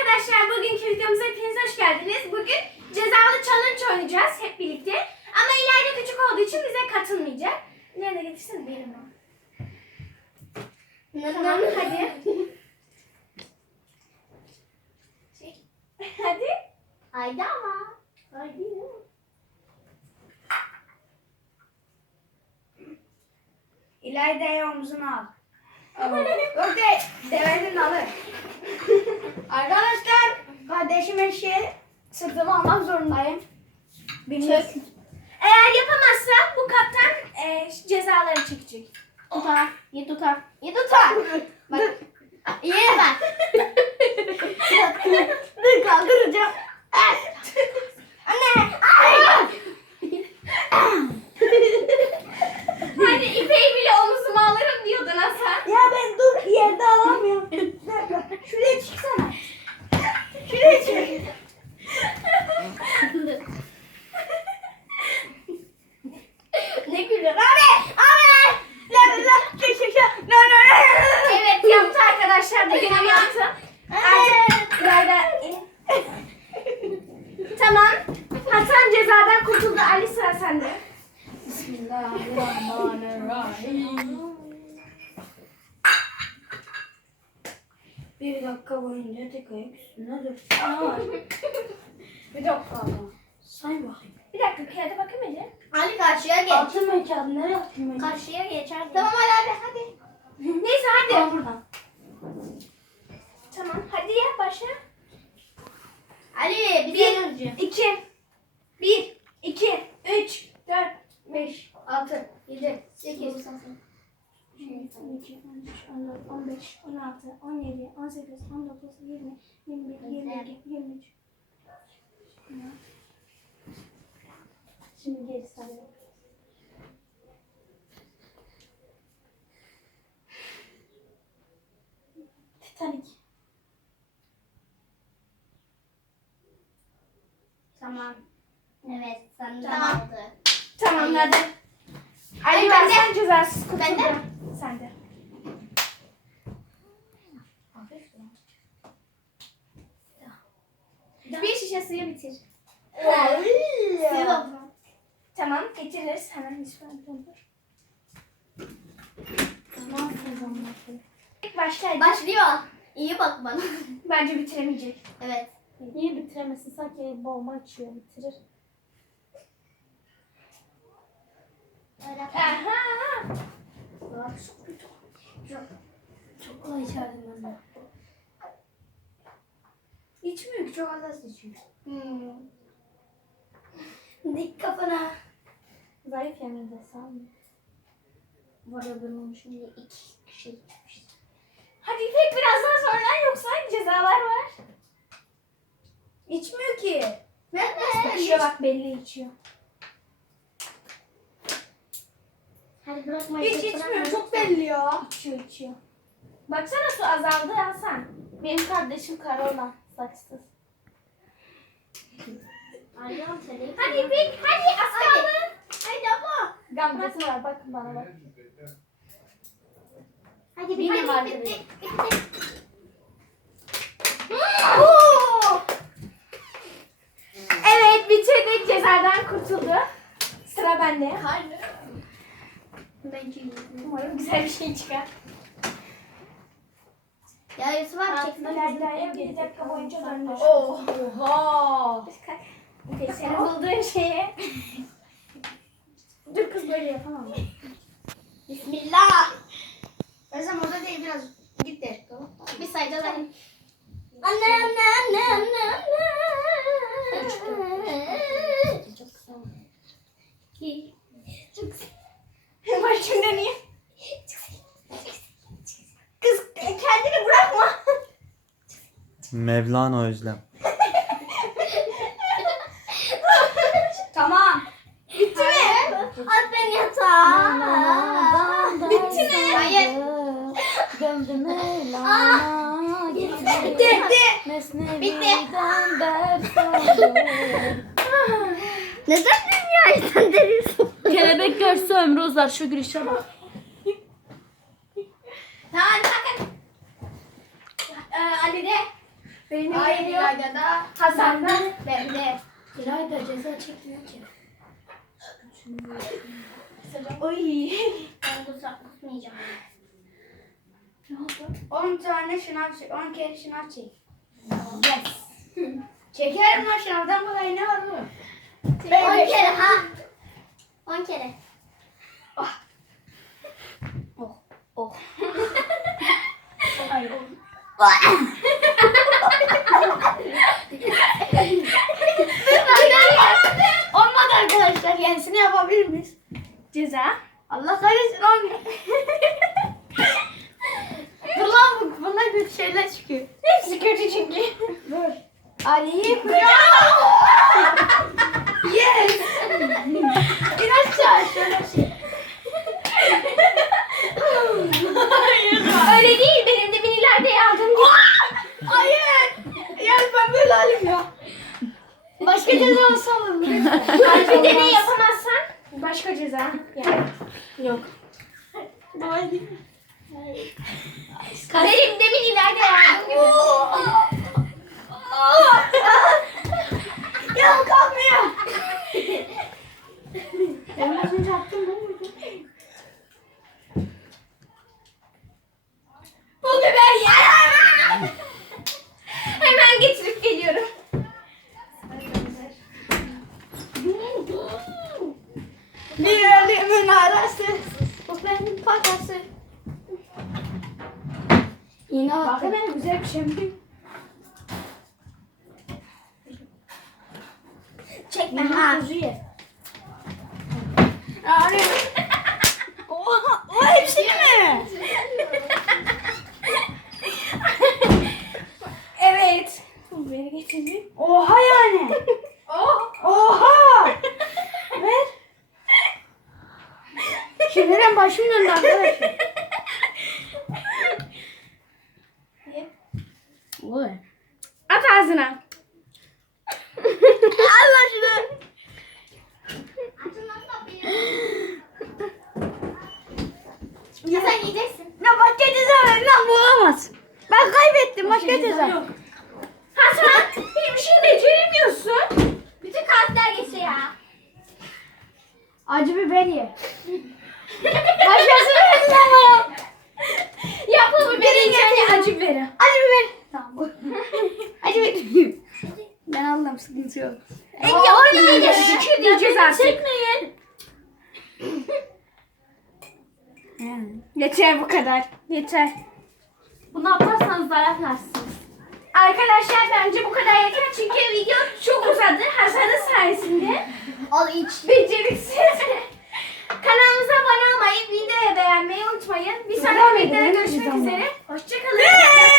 arkadaşlar bugünkü videomuza hepiniz hoş geldiniz. Bugün cezalı challenge oynayacağız hep birlikte. Ama ileride küçük olduğu için bize katılmayacak. Nerede getirsene benim o. Tamam hadi. hadi. Haydi ama. Hadi. İlayda'yı omzuna al. Yok de devenin alır. Arkadaşlar kardeşim eşeği sırtıma almak zorundayım. Bilmiyorum. Eğer yapamazsa bu kaptan e, cezaları çekecek. Tutar. İyi tutar. İyi tutar. Bak. İyi bak. Dur kaldıracağım. Anne. Ay. Hani ipeyi bile omuzuma alırım diyordun Hasan. Ya ben dur yerde alamıyorum. Bir dakika. Şuraya çıksana. Şuraya çık. ne gülüyor? Abi. Abi. La la la. Çık çık çık. La la la. Evet yaptı arkadaşlar bugün yaptı. Artık İlayda Tamam. Hasan cezadan kurtuldu. Ali sıra sende. Bir dakika boyunca tek ayak üstüne dur. Bir dakika ama. Say bakayım. Bir dakika kağıda bakayım Ece. Ali karşıya geç. Altın mı kağıdı nereye atayım ben? Karşıya geç hadi. Tamam Ali hadi hadi. Neyse hadi. Al buradan. Tamam hadi ya başla. Ali bir Bir, iki, 8, 12, 13, 14, 15, 16, 17, 18, 19, 20, 21, 22, 23. Şimdi geri sarıyorum. Titanic. Tamam. Evet sen Tamam. Tamam hadi. Ali ben sen cezasız kurtuldun. Ben de. Sen de. Bir şişe suyu bitir. Tamam getiririz. Hemen lütfen doldur. Başla hadi. Başlıyor. İyi bak bana. Bence bitiremeyecek. evet. Niye bitiremezsin? Sanki bomba açıyor, bitirir. Aha. Çok kolay içerdim ben de. Az içiyor. Hmm. Dik kafana. Zayıf yemin de ol. Var ya ben onu şimdi iki kişi gitmiş. Hadi İpek birazdan sonra yoksa cezalar var. İçmiyor ki. De. İçiyor bak belli içiyor. Hadi bırakma. Hiç bırakma. içmiyor. Çok belli ya. İçiyor içiyor. Baksana su azaldı Hasan. Benim kardeşim kara olan saçsız. Hadi İpek hadi az kaldı. Hadi abla. Gamzesi var bakın bana bak. Hadi Yine hadi, var bitti, bitti. Evet bitirdik cezadan kurtuldu. Sıra bende. Karnı. Bence. Umarım güzel bir şey çıkar. Ya Yusuf abi. İlayda'ya bir dakika boyunca döndür. Oha. İpek senin bulduğun şeye. Dur kız böyle yapamam. Bismillah. Özlem orada değil biraz git de. Bir sayda da. Anne anne anne anne anne. Çok kısa. Çok Başım dönüyor. Kız kendini bırakma. Mevlana Özlem. Tamam. Bitti mi? At beni yatağa. Bitti mi? Hayır. Gömdüme lana Bitti. Bitti. Mesnevi'den ders aldım. Neden dünyayı söndürüyorsun? Kelebek görse ömrü uzar şu gülüşe bak. Tamam bakın. Ee, Ali de Benim Hayır geliyor. İlayda da. Hasan da. Ben de. İlayda ceza çekmiyor ki. Oy. Ben kusura kusmayacağım. Ne oldu? 10 tane şınav çek. 10 kere şınav çek. Yes. Çekerim lan şınavdan kolay ne var bu? 10 kere ha. 10 kere. Oh. Oh. Hayır. Olmadı arkadaşlar. Yenisini yapabilir miyiz? Ceza. Allah kahretsin abi. Dur lan bu, bunlar kötü şeyler çıkıyor. Hepsi kötü çünkü. Dur. Ali'yi kucağına. yes. Biraz çağır şöyle şey. Öyle değil. Benim de bir ileride yardım gibi. Hayır. Yani ben böyle halim ya. Başka ceza olsa olur mu? Bir deney yapamazsan başka ceza. Yani. Yok. Benim demin ileride yardım ya kalkmıyor. Ben az önce attım bu muydu? Bu biber ya. Hemen getirip geliyorum. Bir ölümün arası. Bu benim parası. Yine Bak attım. hemen güzel bir şey mi? Çekme Benim ha. Yani. Oha, o hepsini mi? Evet. Bu biberi getirdim. Oha yani. Oh. Oha. Ver. Şimdiden başım döndü arkadaşlar. Oy. At ağzına. Allah şunu. Ya sen yiyeceksin. Ya başka ceza ver lan bu olamaz. Ben kaybettim başka ceza. yok. Hasan hiçbir şey beceremiyorsun. Bütün kartlar geçti ya. Acı biber ye. Başkasını verin ama. Yap bu biberi içine acı biberi. Acı. Tamam. Acı. Ben aldım sıkıntı yok. En oynamayınca şükür diyeceğiz artık. Çekmeyin. Yeter bu kadar. Yeter. Bunu yaparsanız yersiniz. Arkadaşlar bence bu kadar yeter çünkü video çok uzadı Hasan'ın sayesinde. Al iç. Beceriksiz. Kanalımıza abone olmayı, videoyu beğenmeyi unutmayın. Bir sonraki videoda görüşmek üzere. Hoşçakalın.